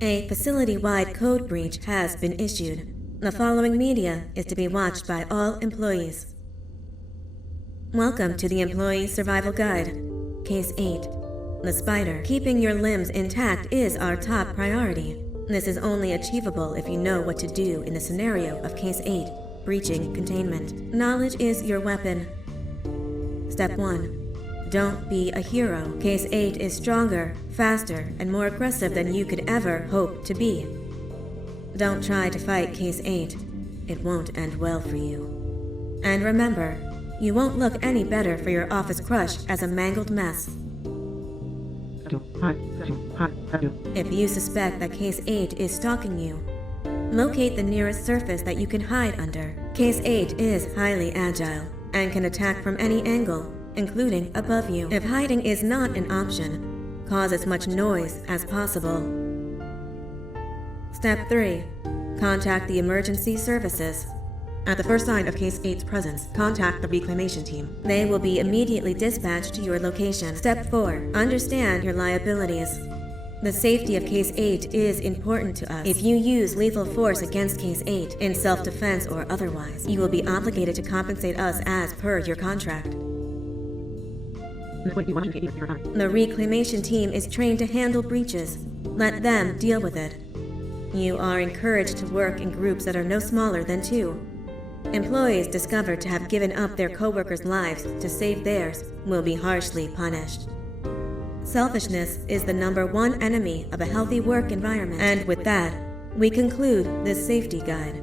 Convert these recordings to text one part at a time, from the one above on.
A facility-wide code breach has been issued. The following media is to be watched by all employees. Welcome to the Employee Survival Guide. Case 8. The spider. Keeping your limbs intact is our top priority. This is only achievable if you know what to do in the scenario of Case 8, breaching containment. Knowledge is your weapon. Step 1. Don't be a hero. Case 8 is stronger, faster, and more aggressive than you could ever hope to be. Don't try to fight Case 8. It won't end well for you. And remember, you won't look any better for your office crush as a mangled mess. If you suspect that Case 8 is stalking you, locate the nearest surface that you can hide under. Case 8 is highly agile and can attack from any angle, including above you. If hiding is not an option, cause as much noise as possible. Step 3. Contact the emergency services. At the first sign of Case 8's presence, contact the reclamation team. They will be immediately dispatched to your location. Step 4. Understand your liabilities. The safety of Case 8 is important to us. If you use lethal force against Case 8, in self-defense or otherwise, you will be obligated to compensate us as per your contract. The reclamation team is trained to handle breaches. Let them deal with it. You are encouraged to work in groups that are no smaller than 2. Employees discovered to have given up their co-workers' lives to save theirs will be harshly punished. Selfishness is the #1 enemy of a healthy work environment. And with that, we conclude this safety guide.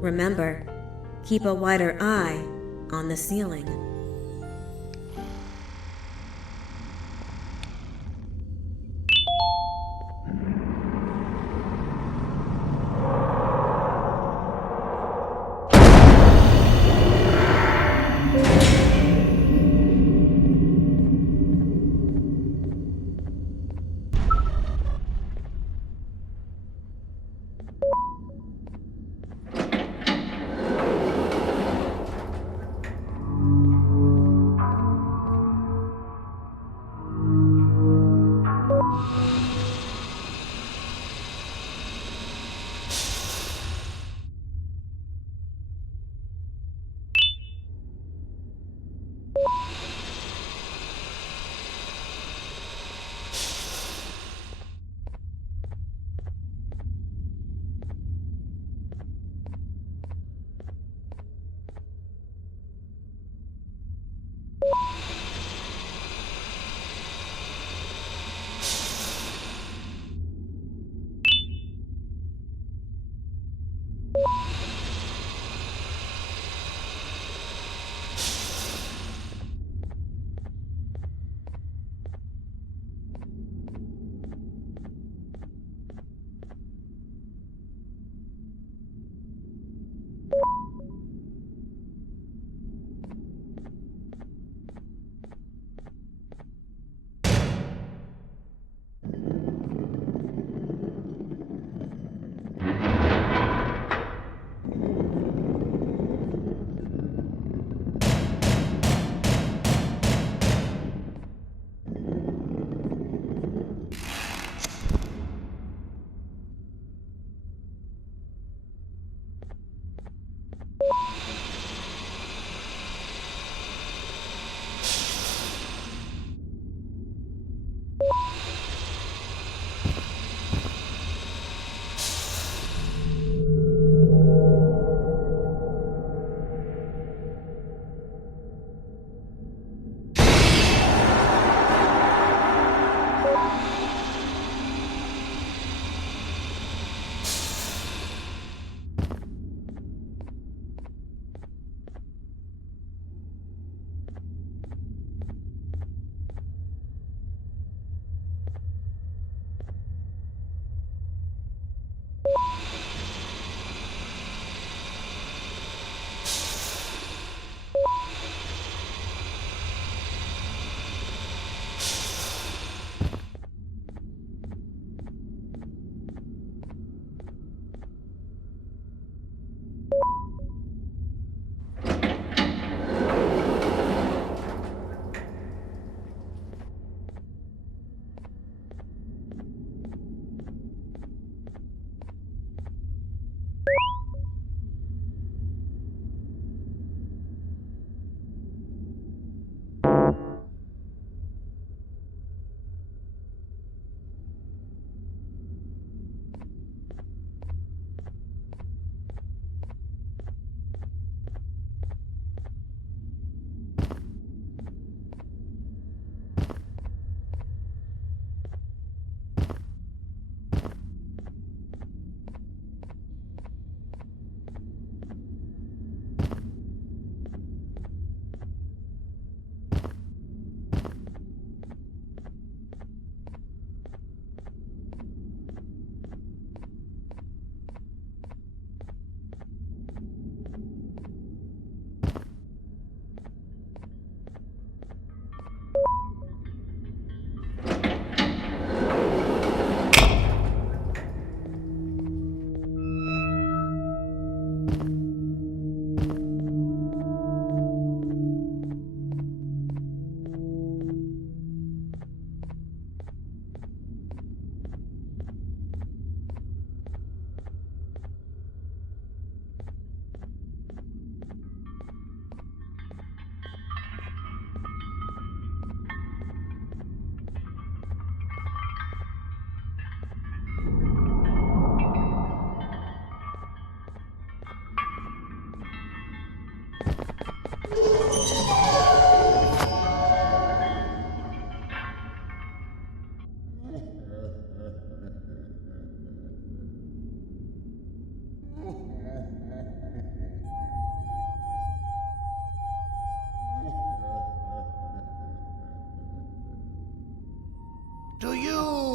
Remember, keep a wider eye on the ceiling.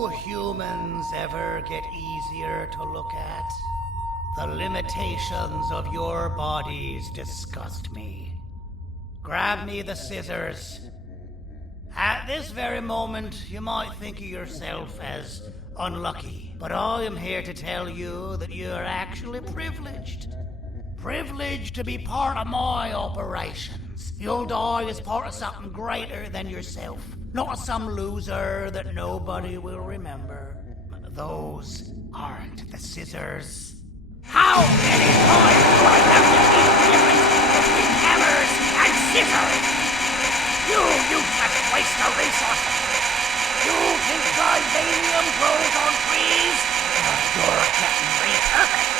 you humans ever get easier to look at? The limitations of your bodies disgust me. Grab me the scissors. At this very moment, you might think of yourself as unlucky, but I am here to tell you that you are actually privileged. Privileged to be part of my operations. You'll die as part of something greater than yourself, not as some loser that nobody will remember. Those aren't the scissors. How many times do I have to teach the difference between hammers and scissors? You useless waste of resources! You think vibranium grows on trees? You're getting repurposed!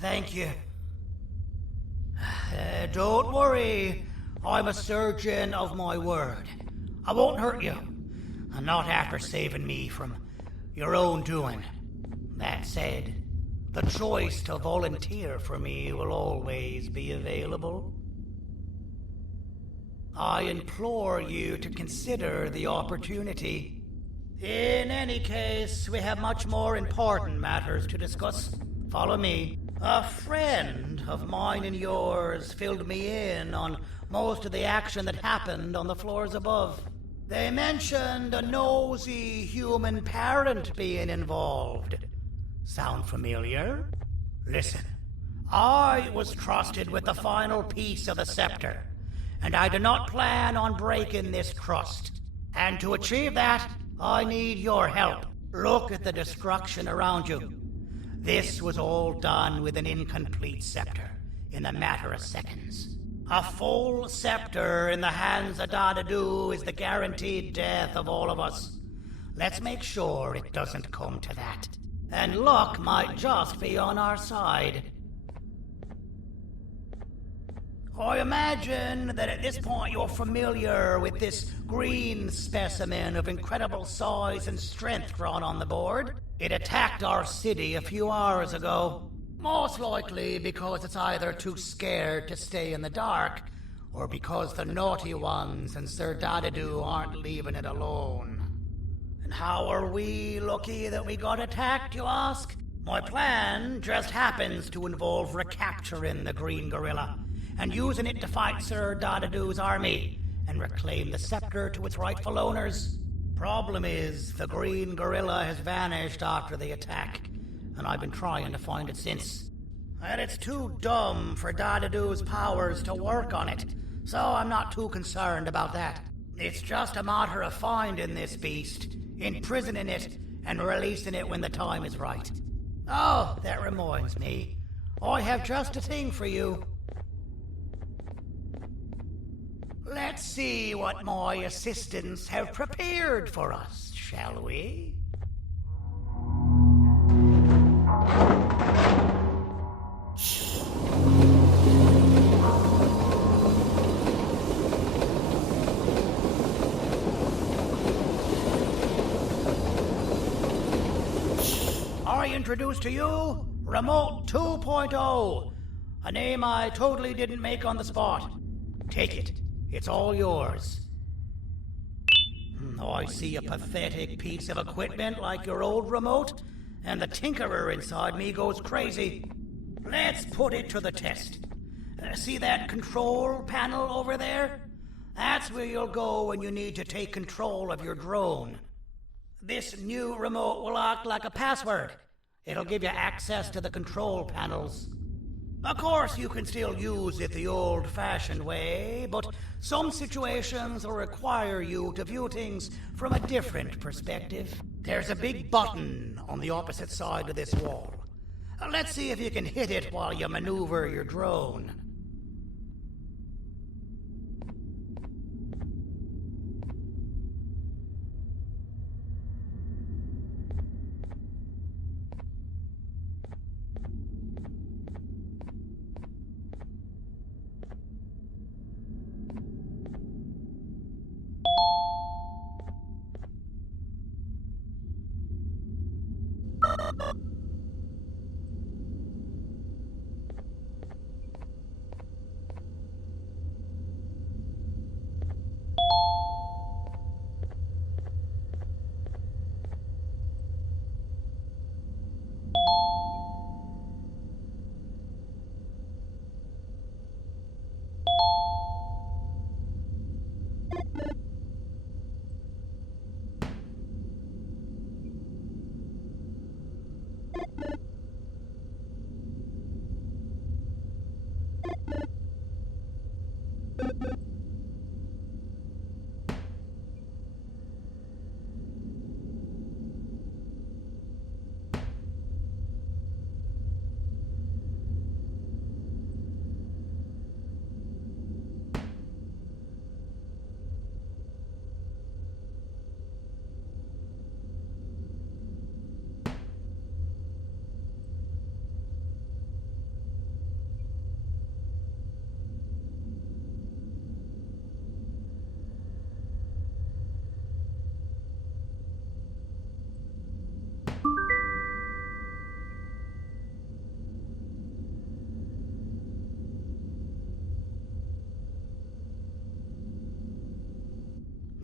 Thank you. Don't worry. I'm a surgeon of my word. I won't hurt you. And not after saving me from your own doing. That said, the choice to volunteer for me will always be available. I implore you to consider the opportunity. In any case, we have much more important matters to discuss. Follow me. A friend of mine and yours filled me in on most of the action that happened on the floors above. They mentioned a nosy human parent being involved. Sound familiar? Listen, I was trusted with the final piece of the scepter, and I do not plan on breaking this trust. And to achieve that, I need your help. Look at the destruction around you. This was all done with an incomplete scepter, in a matter of seconds. A full scepter in the hands of Dadadu is the guaranteed death of all of us. Let's make sure it doesn't come to that. And luck might just be on our side. I imagine that at this point you're familiar with this green specimen of incredible size and strength drawn on the board. It attacked our city a few hours ago. Most likely because it's either too scared to stay in the dark, or because the naughty ones and Sir Dadadu aren't leaving it alone. And how are we lucky that we got attacked, you ask? My plan just happens to involve recapturing the green gorilla and using it to fight Sir Dadadu's army and reclaim the scepter to its rightful owners. Problem is, the green gorilla has vanished after the attack, and I've been trying to find it since. And it's too dumb for Dadadu's powers to work on it, so I'm not too concerned about that. It's just a matter of finding this beast, imprisoning it, and releasing it when the time is right. Oh, that reminds me. I have just a thing for you. Let's see what my assistants have prepared for us, shall we? I introduce to you Remote 2.0, a name I totally didn't make on the spot. Take it. It's all yours. Oh, I see a pathetic piece of equipment like your old remote, and the tinkerer inside me goes crazy. Let's put it to the test. See that control panel over there? That's where you'll go when you need to take control of your drone. This new remote will act like a password. It'll give you access to the control panels. Of course, you can still use it the old-fashioned way, but some situations will require you to view things from a different perspective. There's a big button on the opposite side of this wall. Let's see if you can hit it while you maneuver your drone.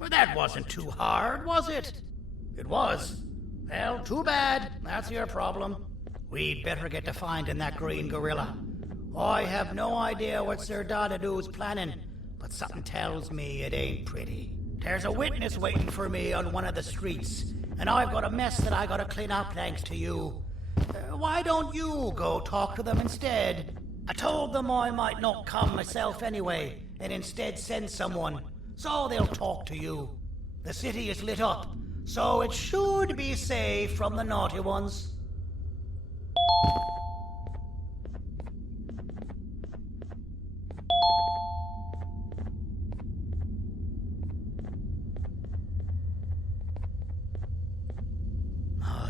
But that wasn't too hard, was it? It was. Well, too bad. That's your problem. We'd better get to finding that green gorilla. I have no idea what Sir Dadadu's planning, but something tells me it ain't pretty. There's a witness waiting for me on one of the streets, and I've got a mess that I gotta clean up thanks to you. Why don't you go talk to them instead? I told them I might not come myself anyway, and instead send someone, so they'll talk to you. The city is lit up, so it should be safe from the naughty ones.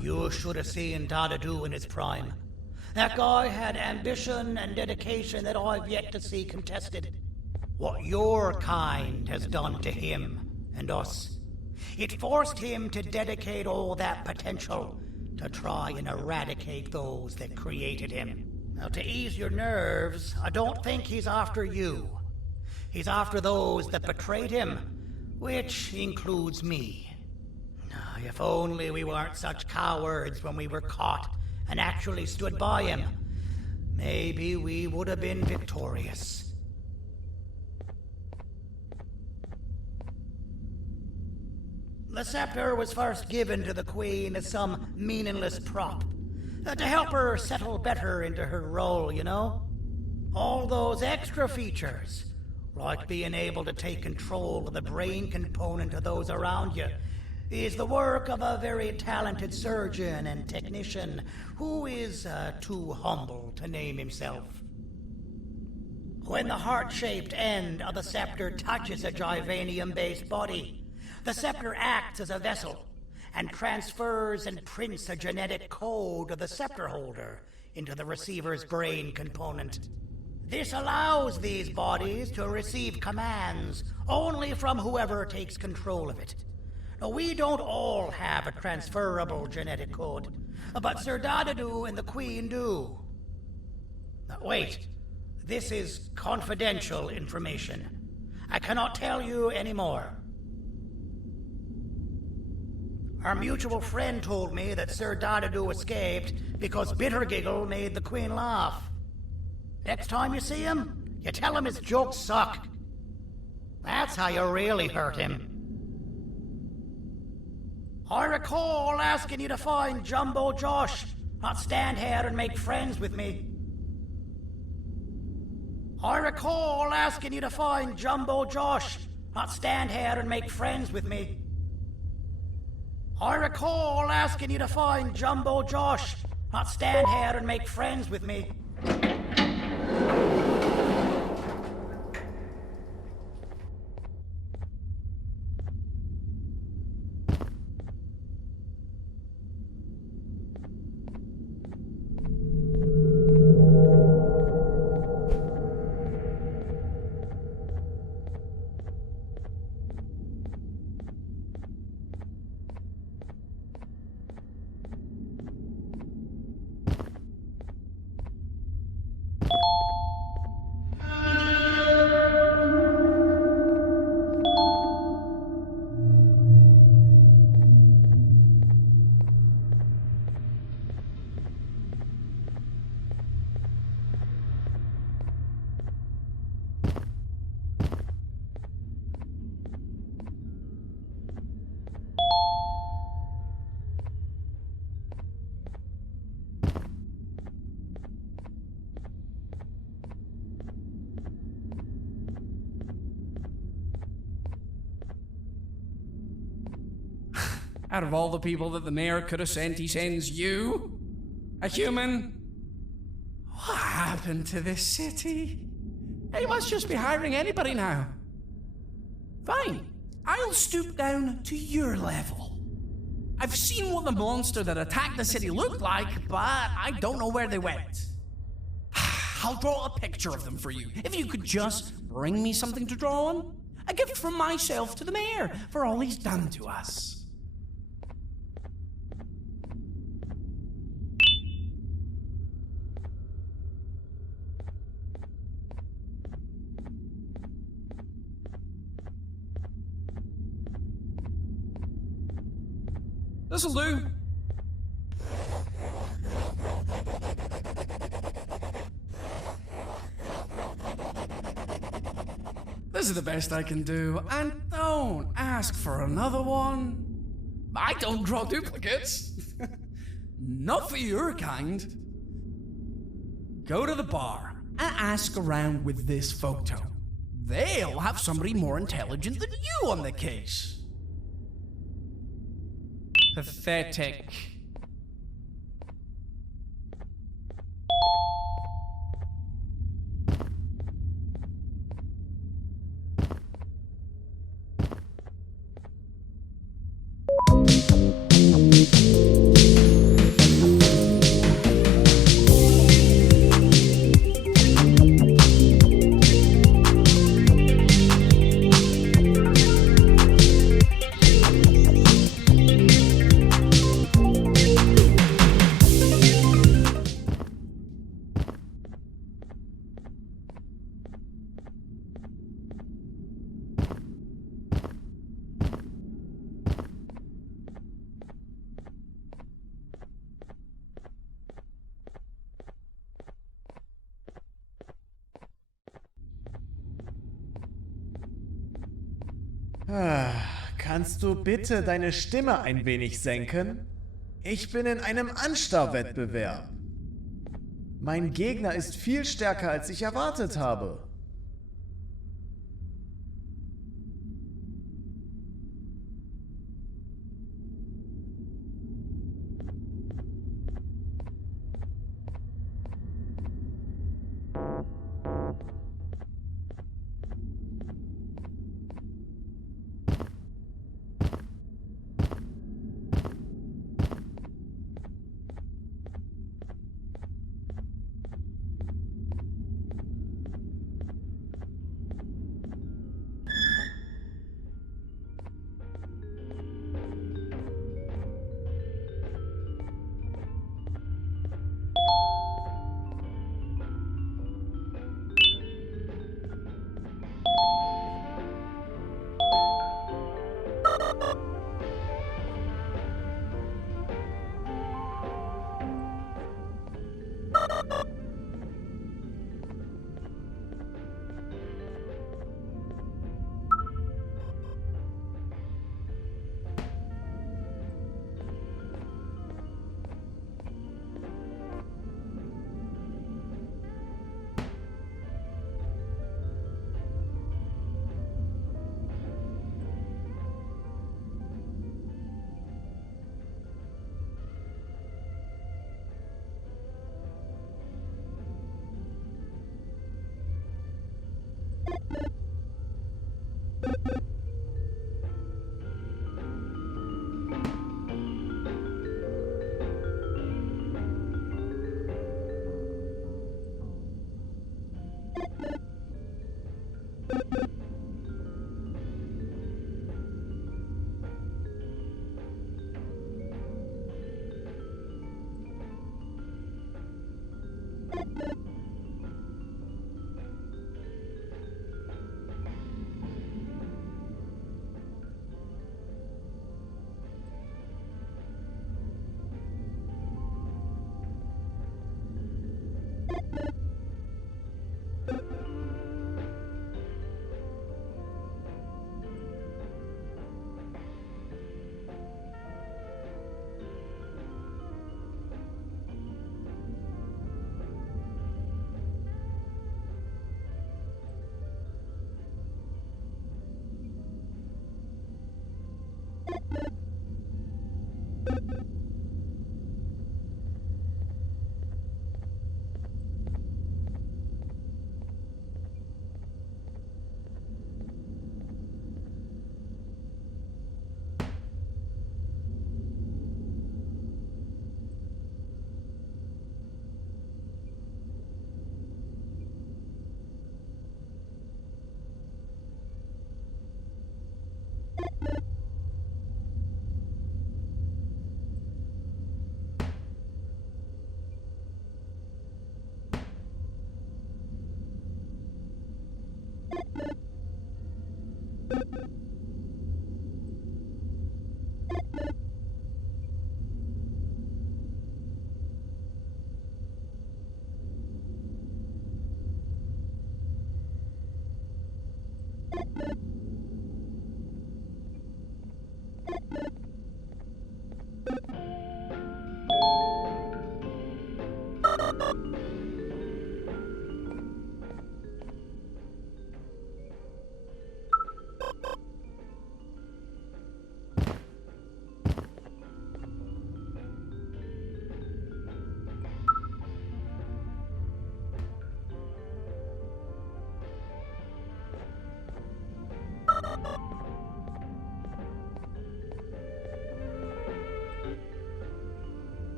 You should have seen Dadadu in his prime. That guy had ambition and dedication that I've yet to see contested. What your kind has done to him and us. It forced him to dedicate all that potential to try and eradicate those that created him. Now, to ease your nerves, I don't think he's after you. He's after those that betrayed him, which includes me. If only we weren't such cowards when we were caught and actually stood by him, maybe we would have been victorious. The scepter was first given to the Queen as some meaningless prop, to help her settle better into her role, you know? All those extra features, like being able to take control of the brain component of those around you, is the work of a very talented surgeon and technician who is too humble to name himself. When the heart-shaped end of the scepter touches a Givanium-based body, the scepter acts as a vessel and transfers and prints a genetic code of the scepter holder into the receiver's brain component. This allows these bodies to receive commands only from whoever takes control of it. Now, we don't all have a transferable genetic code, but Sir Dadadu and the Queen do. Now, wait, this is confidential information. I cannot tell you any more. Our mutual friend told me that Sir Dadadu escaped because Bittergiggle made the Queen laugh. Next time you see him, you tell him his jokes suck. That's how you really hurt him. I recall asking you to find Jumbo Josh, not stand here and make friends with me. I recall asking you to find Jumbo Josh, not stand here and make friends with me. I recall asking you to find Jumbo Josh, not stand here and make friends with me. Out of all the people that the mayor could have sent, he sends you? A human? What happened to this city? He must just be hiring anybody now. Fine, I'll stoop down to your level. I've seen what the monster that attacked the city looked like, but I don't know where they went. I'll draw a picture of them for you, if you could just bring me something to draw on. A gift from myself to the mayor for all he's done to us. This'll do. This is the best I can do, and don't ask for another one. I don't draw duplicates. Not for your kind. Go to the bar and ask around with this photo. They'll have somebody more intelligent than you on the case. Pathetic. Kannst du bitte deine Stimme ein wenig senken? Ich bin in einem Anstarrwettbewerb. Mein Gegner ist viel stärker, als ich erwartet habe.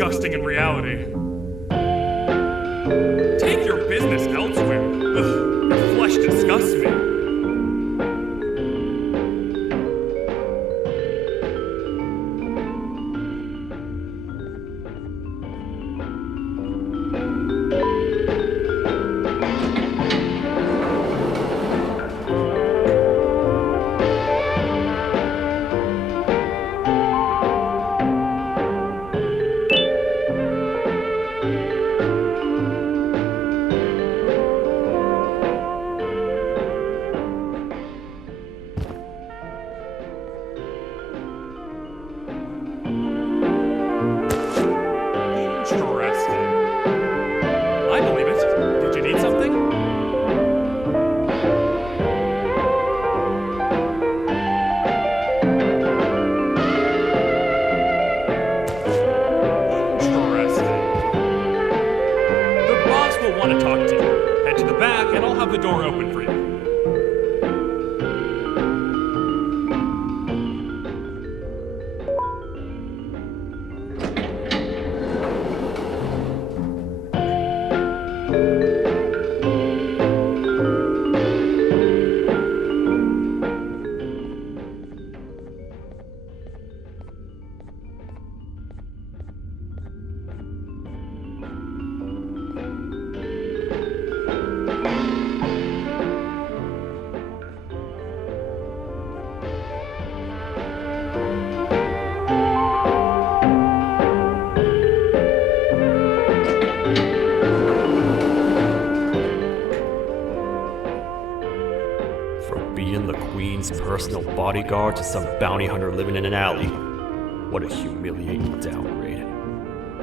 disgusting in reality. Take your business elsewhere. Ugh, your flesh disgusts me. queen's personal bodyguard to some bounty hunter living in an alley. What a humiliating downgrade.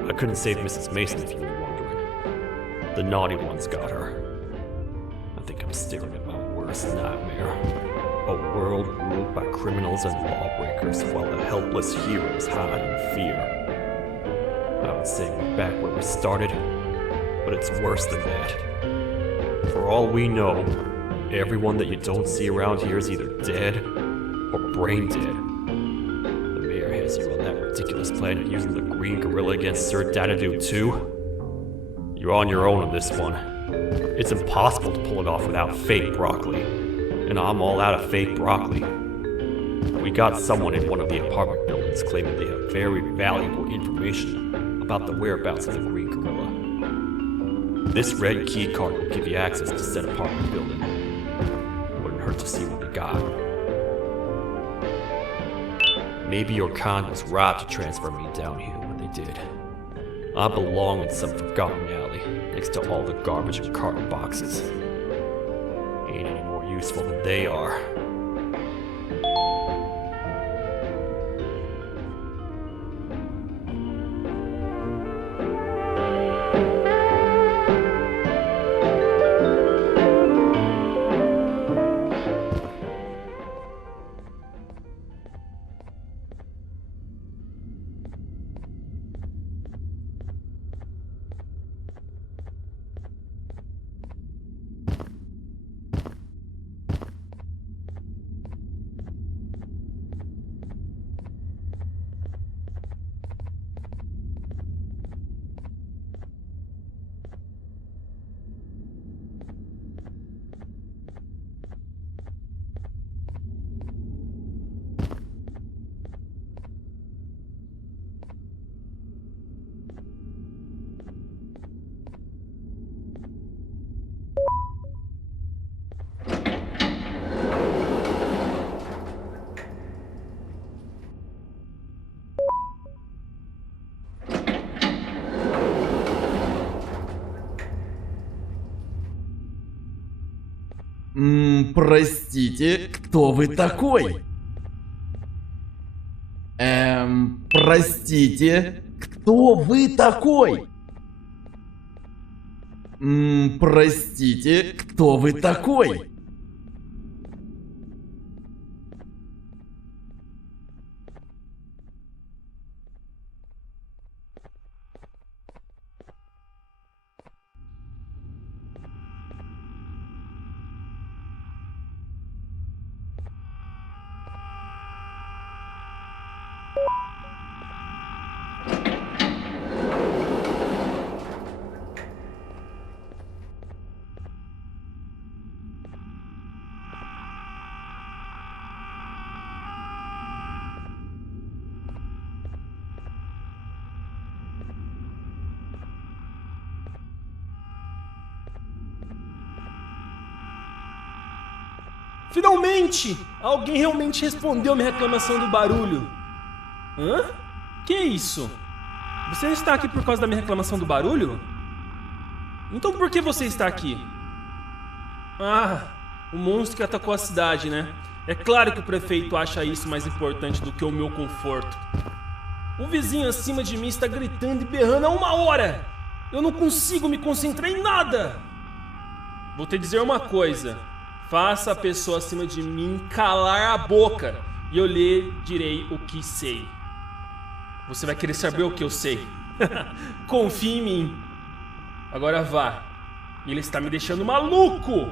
I couldn't save Mrs. Mason if you were wondering. The naughty ones got her. I think I'm staring at my worst nightmare. A world ruled by criminals and lawbreakers while the helpless heroes hide in fear. I would say we're back where we started, but it's worse than that. For all we know, everyone that you don't see around here is either dead or brain dead. The mayor has you on that ridiculous plan of using the green gorilla against Sir Dadadoo too. You're on your own on this one. It's impossible to pull it off without fake broccoli, and I'm all out of fake broccoli. We got someone in one of the apartment buildings claiming they have very valuable information about the whereabouts of the green gorilla. This red key card will give you access to said apartment building. Wouldn't hurt to see what we got. Maybe your con was right to transfer me down here when they did. I belong in some forgotten alley next to all the garbage and carton boxes. Ain't any more useful than they are. Простите, кто вы такой? Простите, кто вы такой? Простите, кто вы такой? Finalmente! Alguém realmente respondeu minha reclamação do barulho. Hã? Que isso? Você não está aqui por causa da minha reclamação do barulho? Então por que você está aqui? Ah, o monstro que atacou a cidade, né? É claro que o prefeito acha isso mais importante do que o meu conforto. O vizinho acima de mim está gritando e berrando há 1 hora! Eu não consigo me concentrar em nada! Vou te dizer uma coisa. Faça a pessoa acima de mim calar a boca e eu lhe direi o que sei. Você vai querer saber o que eu sei. Confie em mim. Agora vá. Ele está me deixando maluco.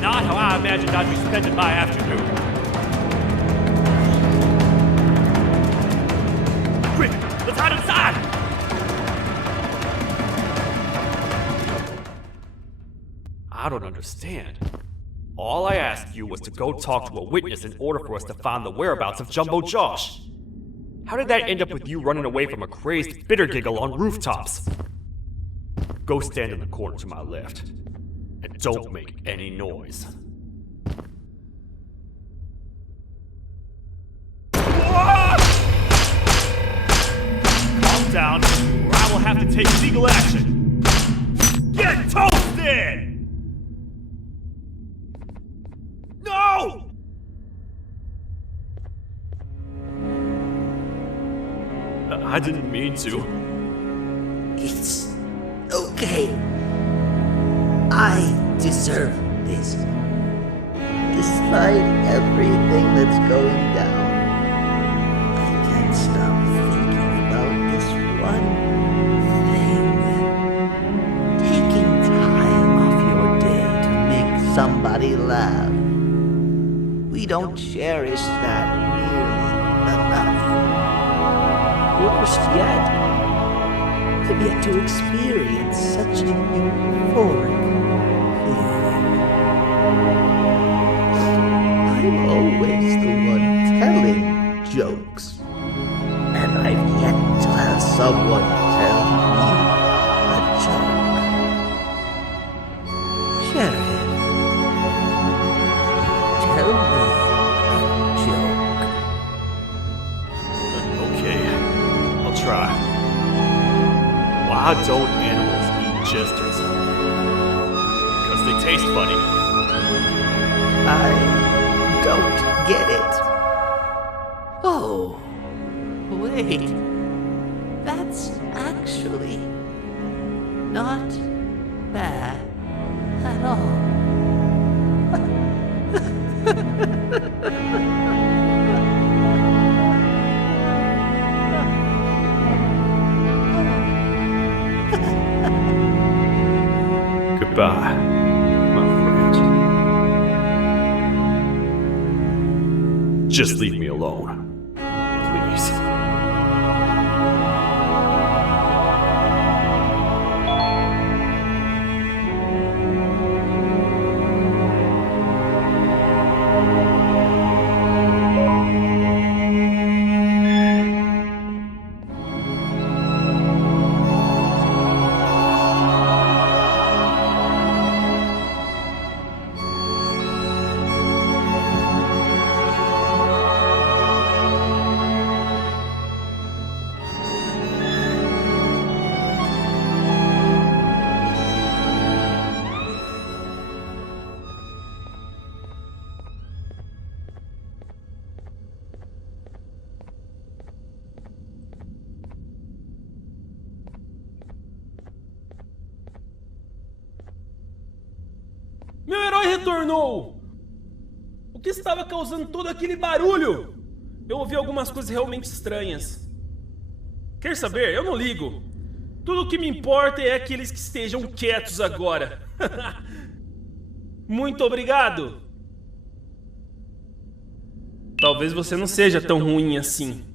not how I imagined I'd be spending my afternoon. Quick, let's hide inside! I don't understand. All I asked you was to go talk to a witness in order for us to find the whereabouts of Jumbo Josh. How did that end up with you running away from a crazed bitter giggle on rooftops? Go stand in the corner to my left. And don't make any noise. Calm down, or I will have to take legal action. Get toasted! No! I didn't mean to. It's okay. I deserve this. Despite everything that's going down, I can't stop thinking about this one thing. Taking time off your day to make somebody laugh. We don't cherish that nearly enough. Worst yet, I've yet to experience such an euphoric feeling. I'm always the one telling jokes, and I've yet to have someone tell me a joke. Sheriff, tell me a joke. Okay, I'll try. Why don't animals eat jesters? Because they taste funny. I don't get it. Oh, wait. That's actually not bad at all. Goodbye, my friend. Just leave me alone, please. Meu herói retornou! O que estava causando todo aquele barulho? Eu ouvi algumas coisas realmente estranhas. Quer saber? Eu não ligo. Tudo o que me importa é aqueles que estejam quietos agora. Muito obrigado! Talvez você não seja tão ruim assim.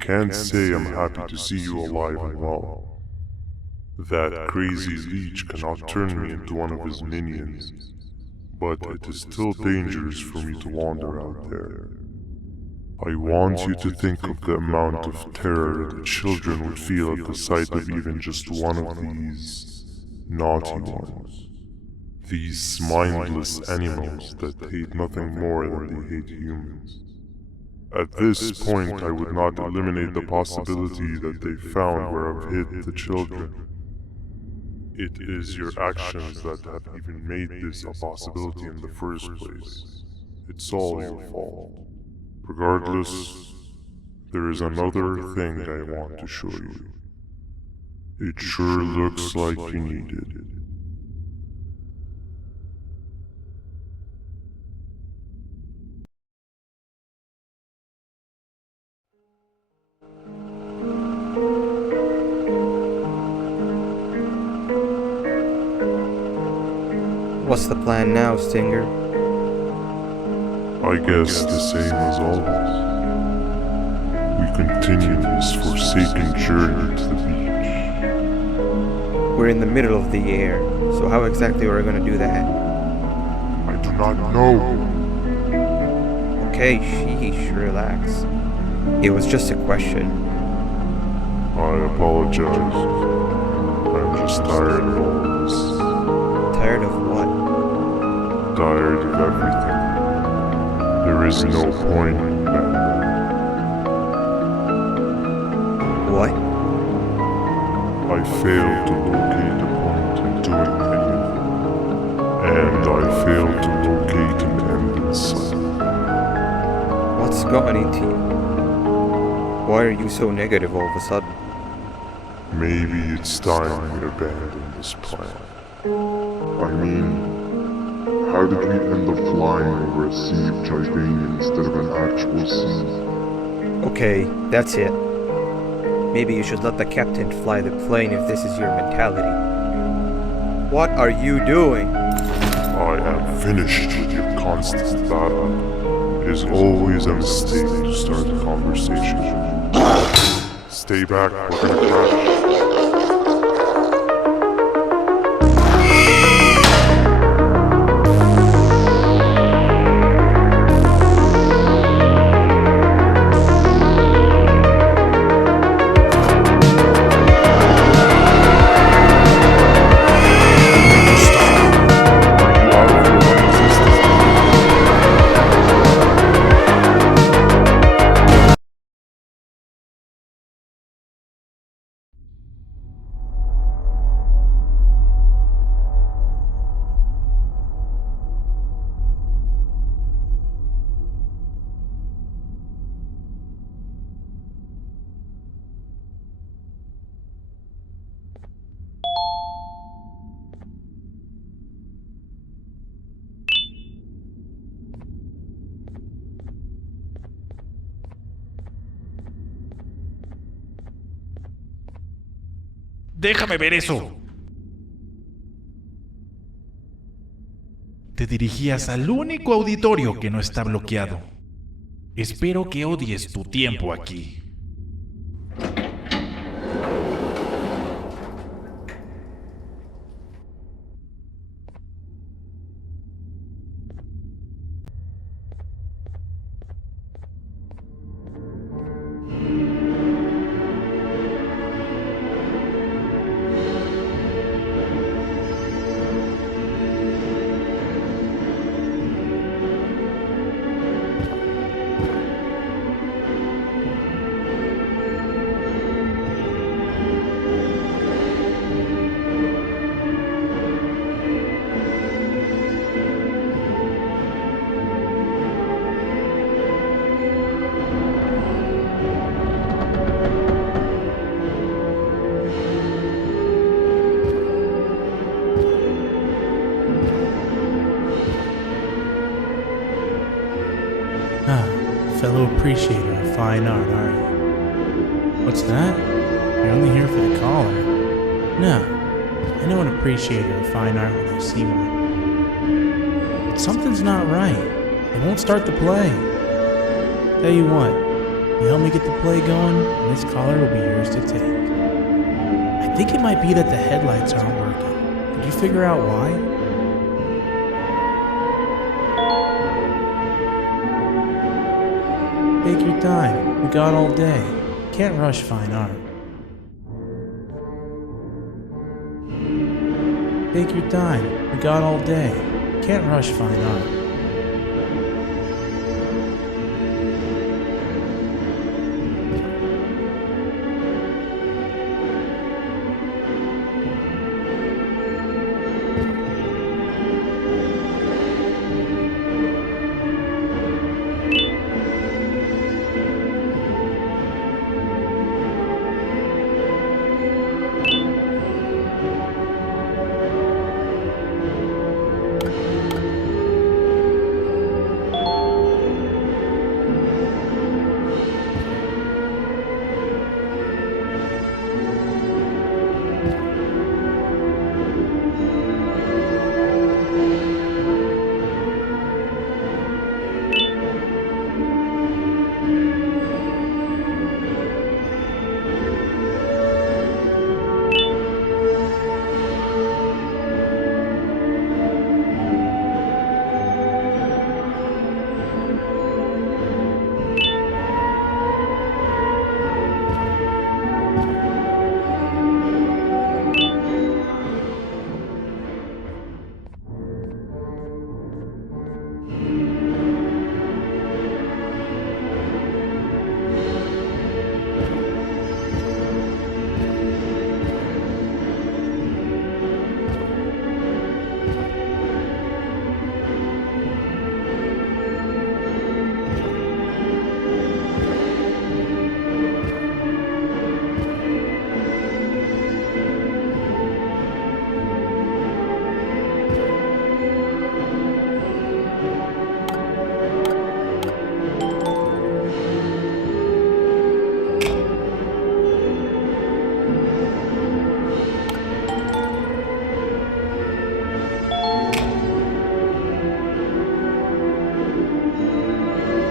Can't say I'm happy to see you alive and well. That crazy leech cannot turn me into one of his minions, but it is still dangerous for me to wander out there. I want you to think of the amount of terror the children would feel at the sight of even just one of these naughty ones. These mindless animals that hate nothing more than they hate humans. At this point, I would not eliminate the possibility that they found where I've hid the children. It is your actions that have even made this a possibility in the first place. It's all your fault. Regardless, there is another thing I want to show you. It sure looks like you need it. What's the plan now, Stinger? I guess the same as always. We continue this forsaken journey to the beach. We're in the middle of the air, so how exactly are we going to do that? I do not know. Okay, sheesh, relax. It was just a question. I apologize. I'm just tired of all this. Tired of what? Tired of everything. There is no point in that. What? I failed to locate a point in doing anything. And I failed to locate an end in sight. What's gotten into you? Why are you so negative all of a sudden? Maybe it's time we abandon this plan. I mean, how did we end up flying over a sea of Jivania instead of an actual sea? Okay, that's it. Maybe you should let the captain fly the plane if this is your mentality. What are you doing? I am finished with your constant battle. It is always a mistake to start a conversation. Stay back, we're gonna crash. Déjame ver eso. Te dirigías al único auditorio que no está bloqueado. Espero que odies tu tiempo aquí. Fellow appreciator of fine art, are you? What's that? You're only here for the collar. No, I know an appreciator of fine art when I see one. But something's not right. It won't start the play. Tell you what, you help me get the play going, and this collar will be yours to take. I think it might be that the headlights aren't working. Did you figure out why? Take your time. We got all day. Can't rush fine art. Take your time. We got all day. Can't rush fine art.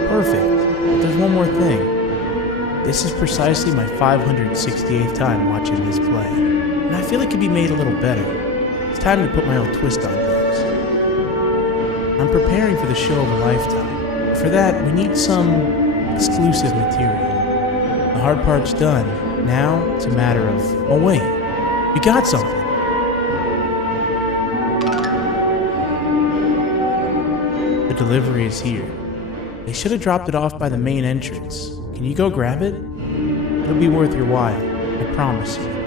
Perfect. But there's one more thing. This is precisely my 568th time watching this play, and I feel it could be made a little better. It's time to put my own twist on things. I'm preparing for the show of a lifetime. For that, we need some exclusive material. The hard part's done. Now, it's a matter of, oh wait, we got something. The delivery is here. They should have dropped it off by the main entrance. Can you go grab it? It'll be worth your while, I promise you.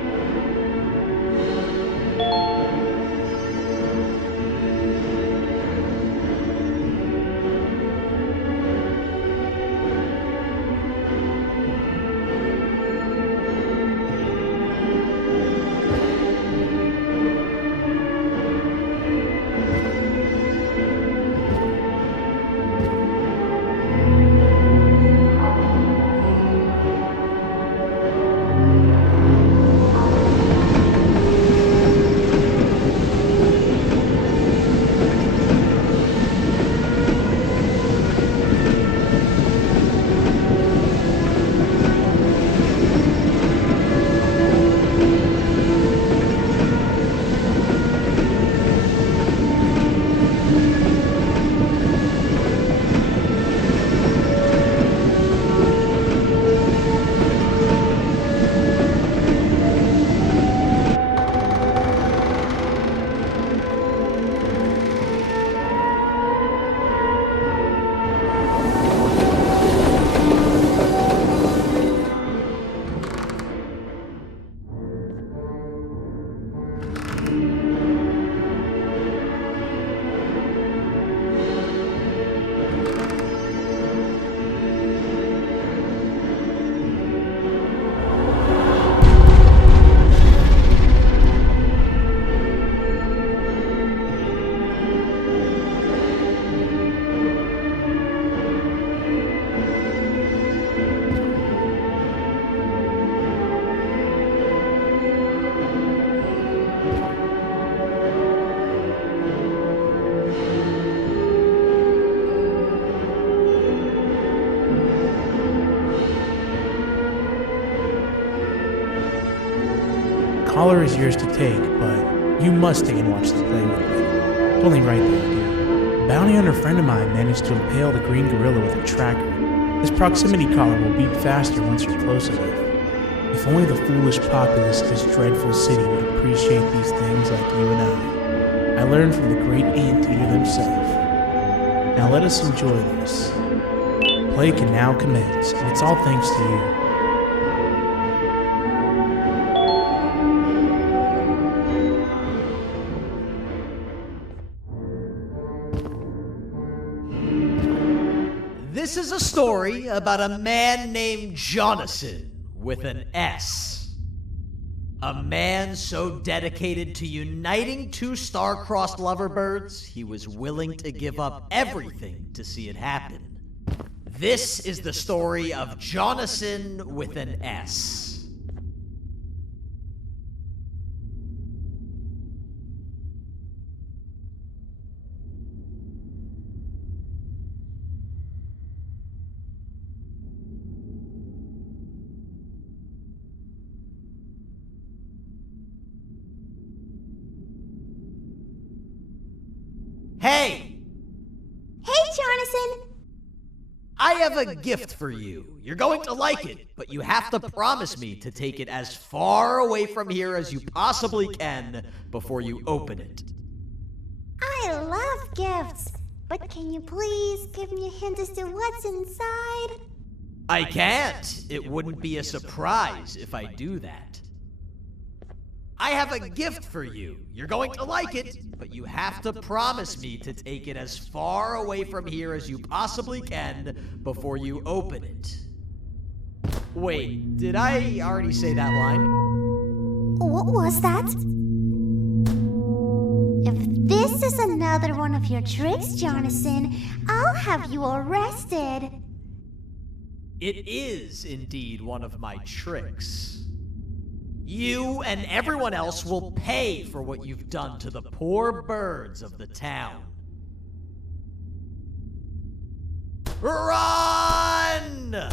collar is yours to take, but you must stay and watch the play with it. It's only right that you do. A bounty hunter friend of mine managed to impale the green gorilla with a tracker. This proximity collar will beep faster once you're close enough. If only the foolish populace of this dreadful city would appreciate these things like you and I. I learned from the great anteater himself. Now let us enjoy this. Play can now commence, and it's all thanks to you. This is a story about a man named Jonathan with an S. A man so dedicated to uniting two star-crossed loverbirds, he was willing to give up everything to see it happen. This is the story of Jonathan with an S. Hey! Hey, Jonathan! I have a gift for you. You're going to like it, but you have to promise me to take it as far away from here as you possibly can before you open it. I love gifts, but can you please give me a hint as to what's inside? I can't. It wouldn't be a surprise if I do that. I have a gift for you. You're going to like it, but you have to promise me to take it as far away from here as you possibly can before you open it. Wait, did I already say that line? What was that? If this is another one of your tricks, Jonathan, I'll have you arrested. It is indeed one of my tricks. You and everyone else will pay for what you've done to the poor birds of the town. Run!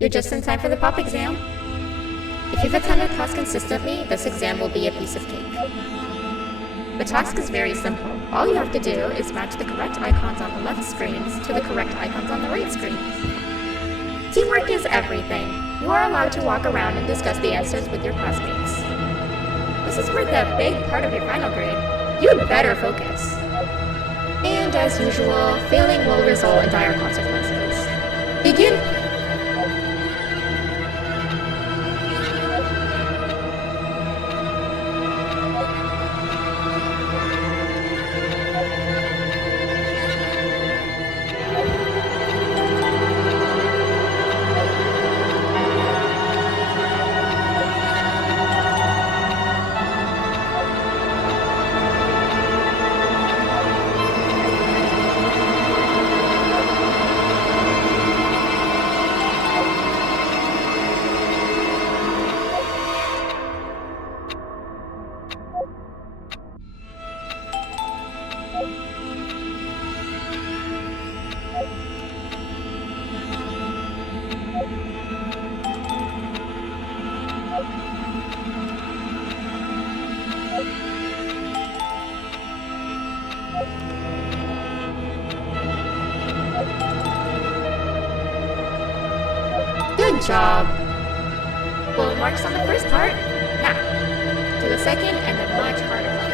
You're just in time for the pop exam. If you've attended class consistently, this exam will be a piece of cake. The task is very simple. All you have to do is match the correct icons on the left screens to the correct icons on the right screens. Teamwork is everything. You are allowed to walk around and discuss the answers with your classmates. This is worth a big part of your final grade. You'd better focus. And as usual, failing will result in dire consequences. Begin! Good job. Full marks on the first part. Now, do the second and the much harder one.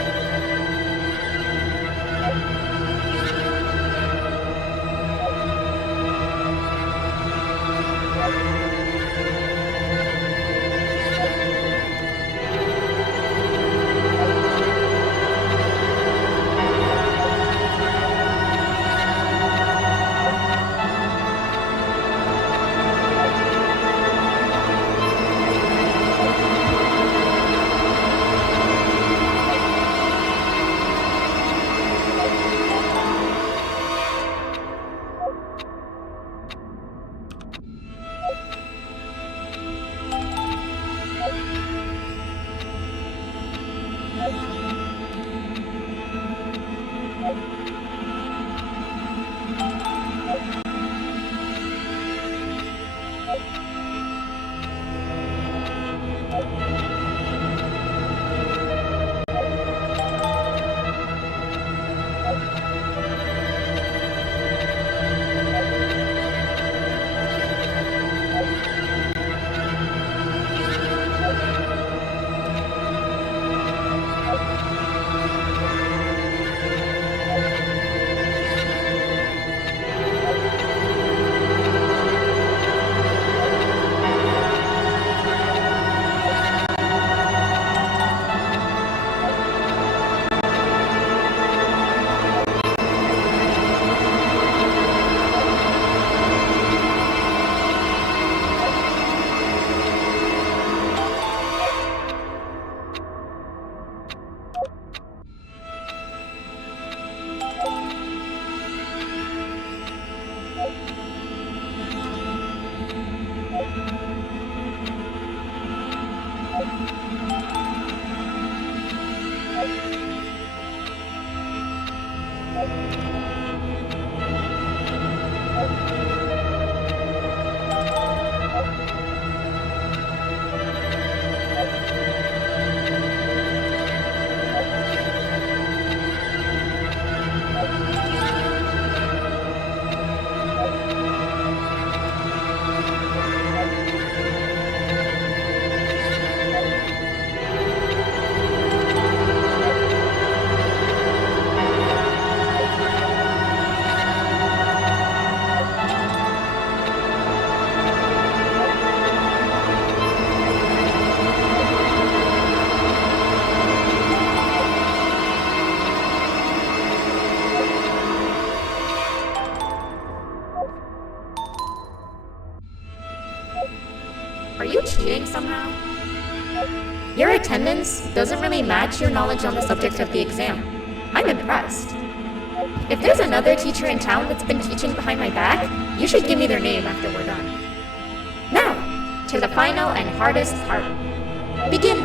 Are you cheating somehow? Your attendance doesn't really match your knowledge on the subject of the exam. I'm impressed. If there's another teacher in town that's been teaching behind my back, you should give me their name after we're done. Now, to the final and hardest part. Begin!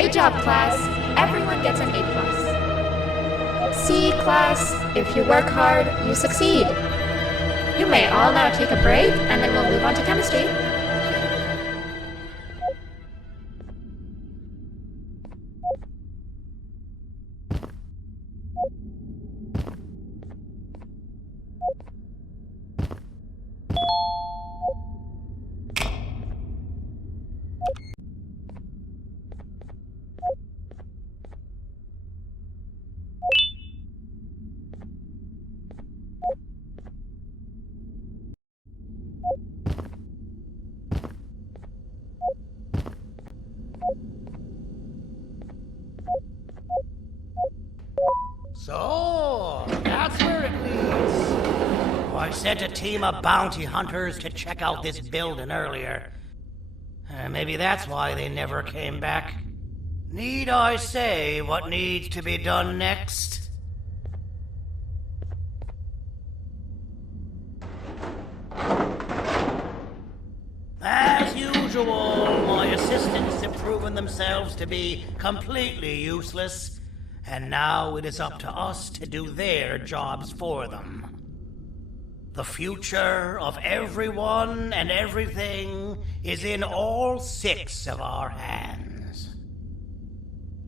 Great job, class. Everyone gets an A+. See, class, if you work hard, you succeed. You may all now take a break, and then we'll move on to chemistry. So, that's where it leads. I sent a team of bounty hunters to check out this building earlier. Maybe that's why they never came back. Need I say what needs to be done next? As usual, my assistants have proven themselves to be completely useless. And now it is up to us to do their jobs for them. The future of everyone and everything is in all 6 of our hands.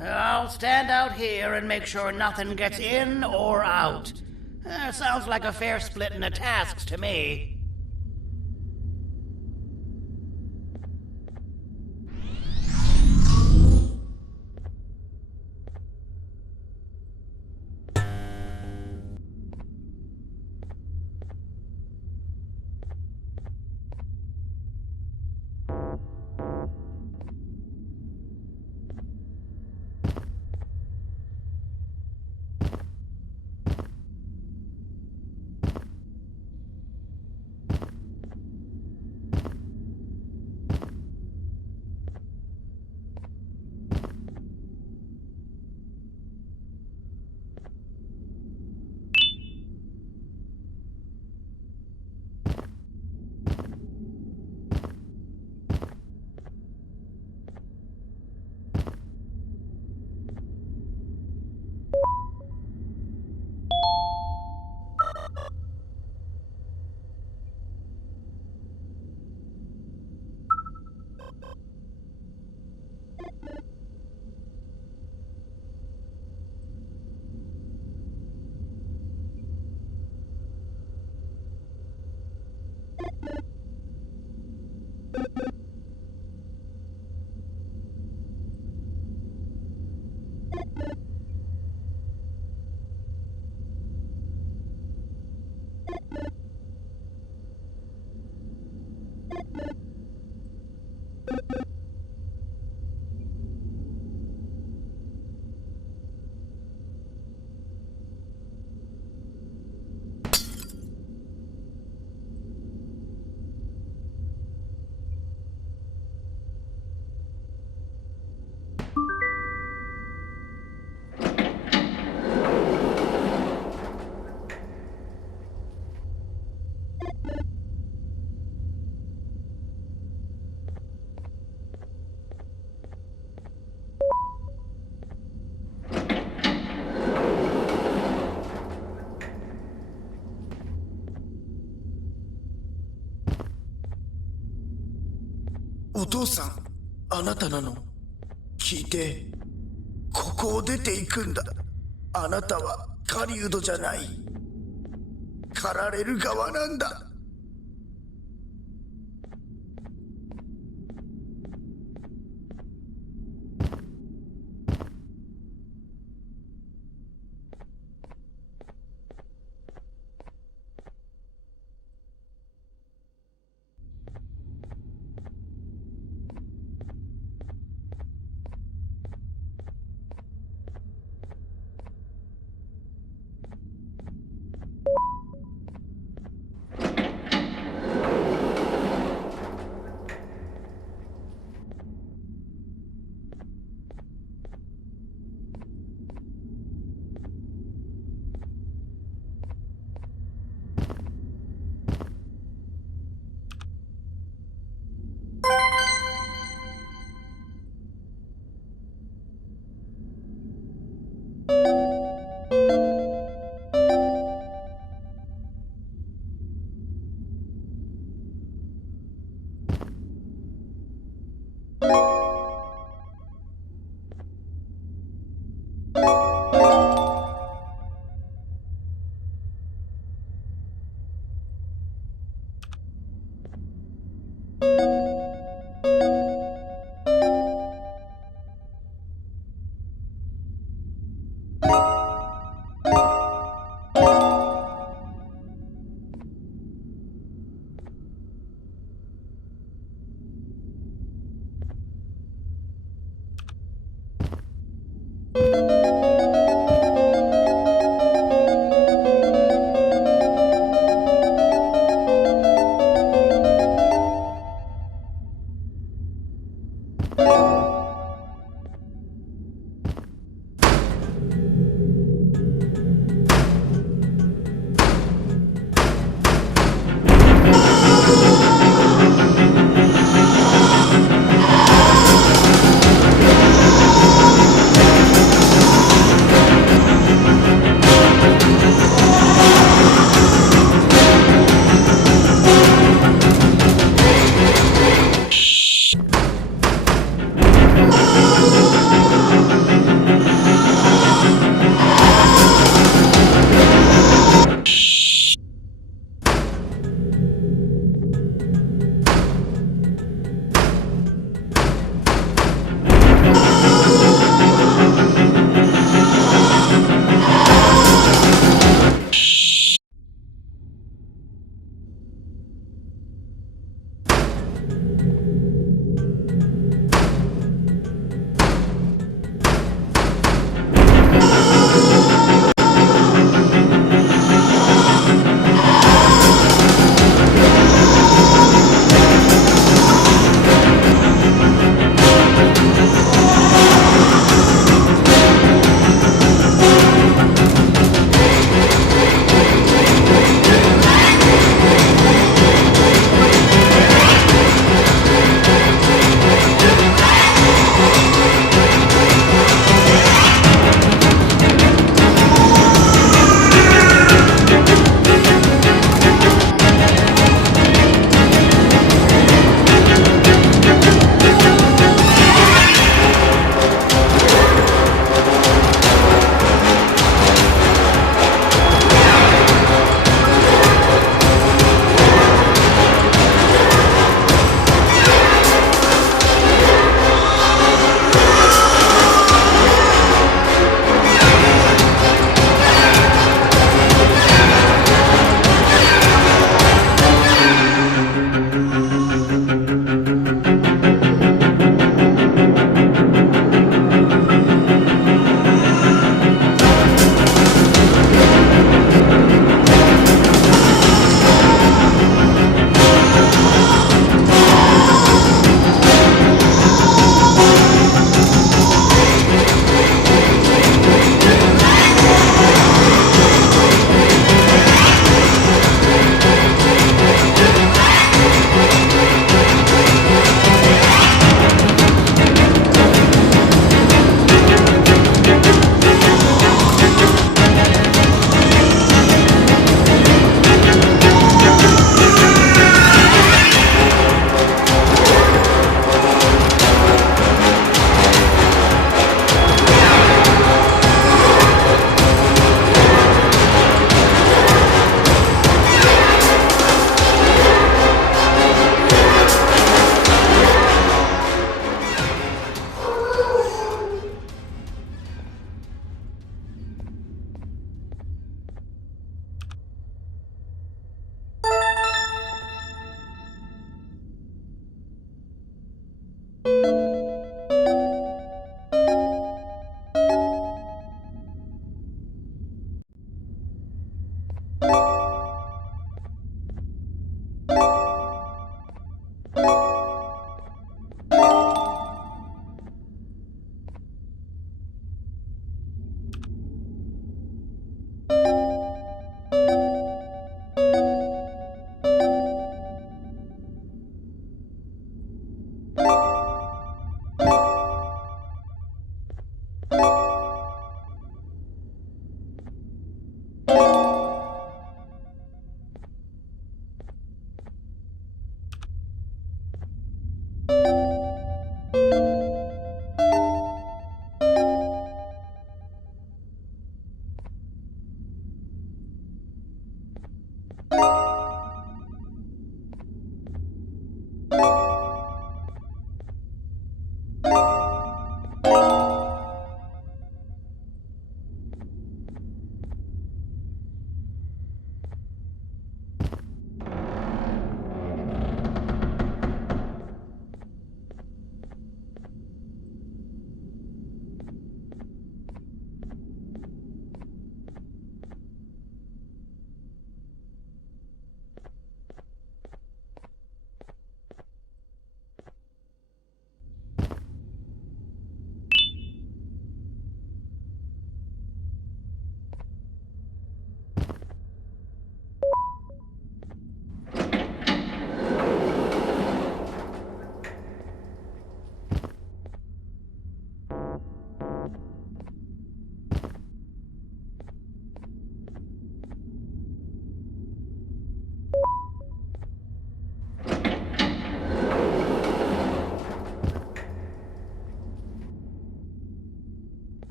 I'll stand out here and make sure nothing gets in or out. Sounds like a fair splitting of tasks to me.お父さん、あなたなの？聞いて、ここを出ていくんだ。あなたは狩人じゃない。狩られる側なんだ。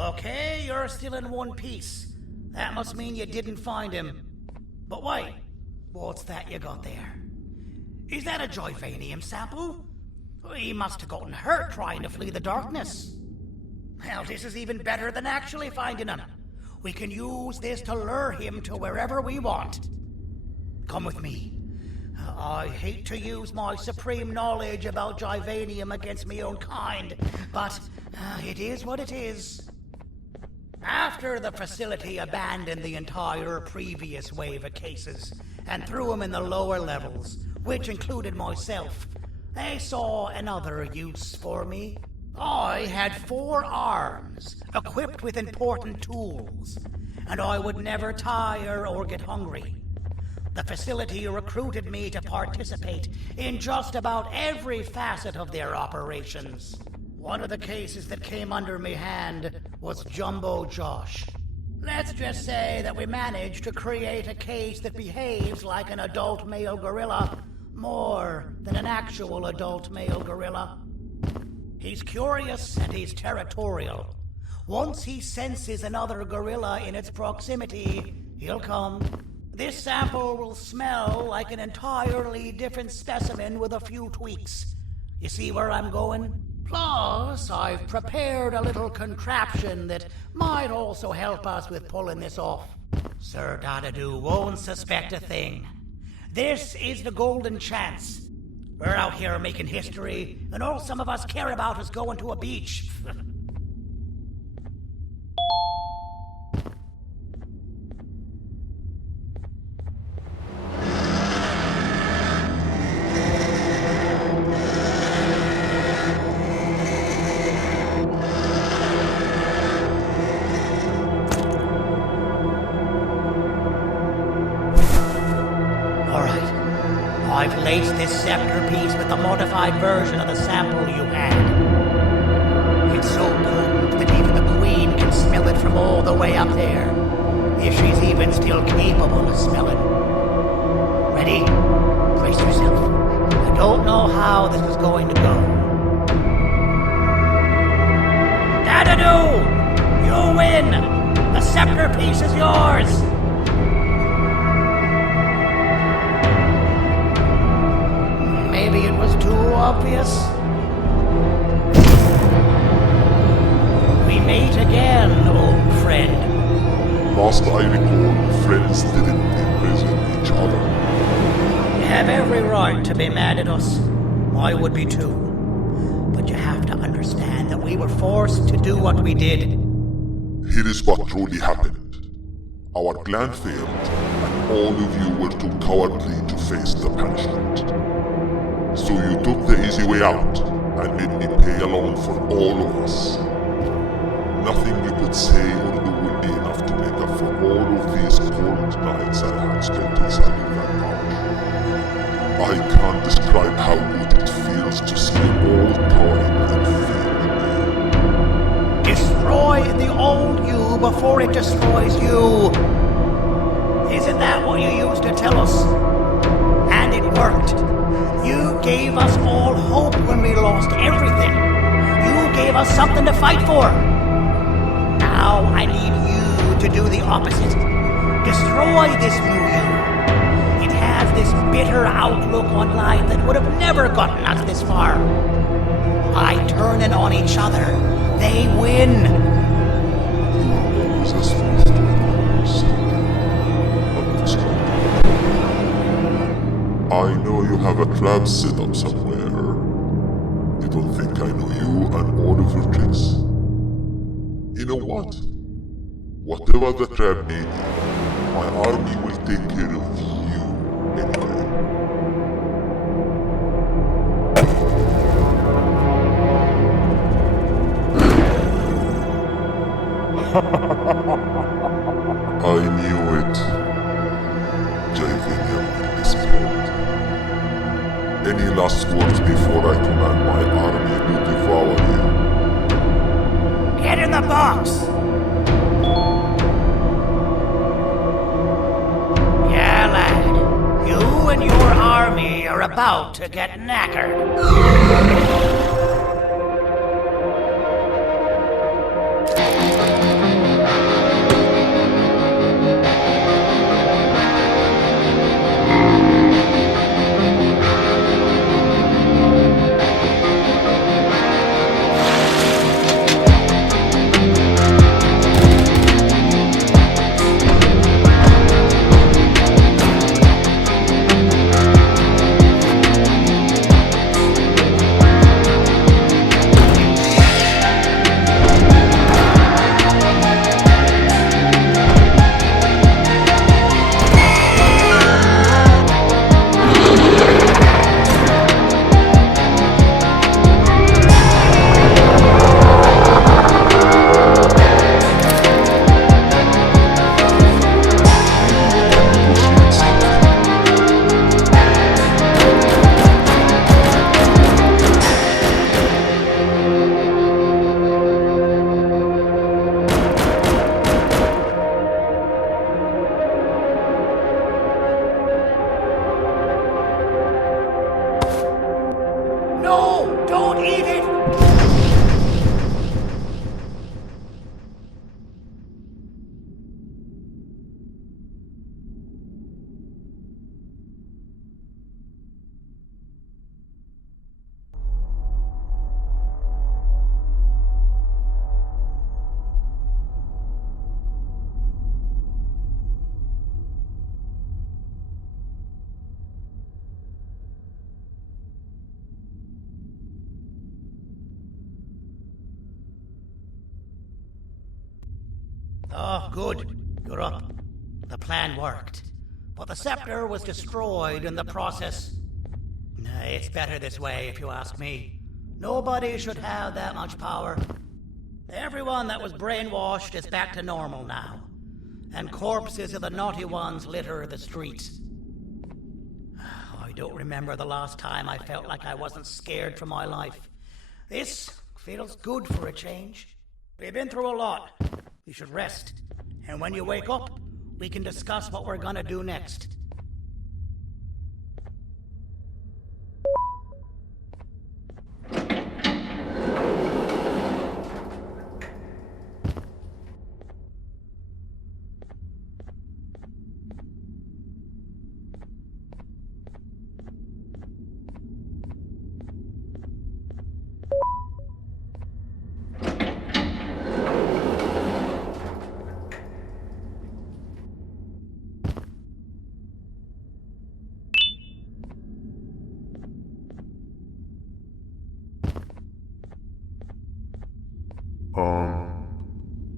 Okay, you're still in one piece. That must mean you didn't find him. But wait, what's that you got there? Is that a Joyvanium sample? He must have gotten hurt trying to flee the darkness. Well, this is even better than actually finding him. We can use this to lure him to wherever we want. Come with me. I hate to use my supreme knowledge about Joyvanium against my own kind, but it is what it is. After the facility abandoned the entire previous wave of cases and threw them in the lower levels, which included myself, they saw another use for me. I had 4 arms, equipped with important tools, and I would never tire or get hungry. The facility recruited me to participate in just about every facet of their operations. One of the cases that came under me hand was Jumbo Josh. Let's just say that we managed to create a case that behaves like an adult male gorilla, more than an actual adult male gorilla. He's curious and he's territorial. Once he senses another gorilla in its proximity, he'll come. This sample will smell like an entirely different specimen with a few tweaks. You see where I'm going? Plus, I've prepared a little contraption that might also help us with pulling this off. Sir Dadadoo won't suspect a thing. This is the golden chance. We're out here making history, and all some of us care about is going to a beach. I've laced this scepter piece with the modified version of the sample you had. It's so potent that even the Queen can smell it from all the way up there, if she's even still capable of smelling. Ready? Brace yourself. I don't know how this is going to go. Dadadoo! You win! The scepter piece is yours! Maybe it was too obvious. We meet again, old friend. Last I recall, friends didn't imprison each other. You have every right to be mad at us. I would be too. But you have to understand that we were forced to do what we did. Here is what truly happened. Our plan failed, and all of you were too cowardly to face the punishment. So you took the easy way out, and made me pay alone for all of us. Nothing you could say or do would be enough to make up for all of these cold nights I had spent inside of that pouch. I can't describe how good it feels to see it all towering and fading. Destroy the old you before it destroys you. Isn't that what you used to tell us? And it worked. You gave us all hope when we lost everything. You gave us something to fight for. Now I need you to do the opposite. Destroy this new you. It has this bitter outlook on life that would have never gotten us this far. By turning on each other, they win. You were always as smooth to I know you have a trap set up somewhere. You don't think I know you and all of your tricks? You know what? Whatever the trap may be, my army will take care of you anyway. I knew it. Joyvanium will be spilled. Any last words before I command my army to devour you? Get in the box! Yeah, lad. You and your army are about to get knackered. No! Don't eat it! Oh, good. You're up. The plan worked. But the scepter was destroyed in the process. It's better this way, if you ask me. Nobody should have that much power. Everyone that was brainwashed is back to normal now. And corpses of the naughty ones litter the streets. I don't remember the last time I felt like I wasn't scared for my life. This feels good for a change. We've been through a lot. You should rest. And when you wake up, we can discuss what we're gonna do next.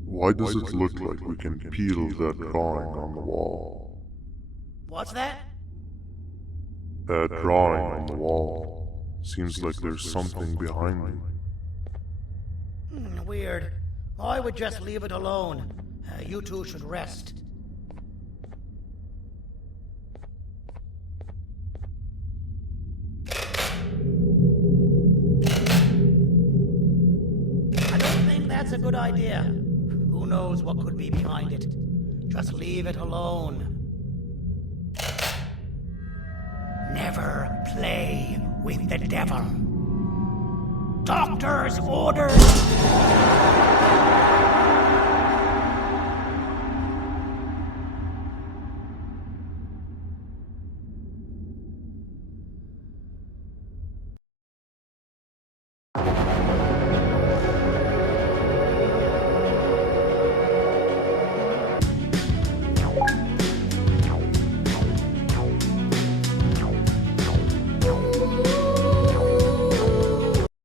Why does it look like we can peel that drawing on the wall? What's that? That drawing on the wall. Seems like there's something behind it. Weird. I would just leave it alone. You two should rest. I don't think that's a good idea. Who knows what could be behind it? Just leave it alone. Never play with the devil. Doctor's orders!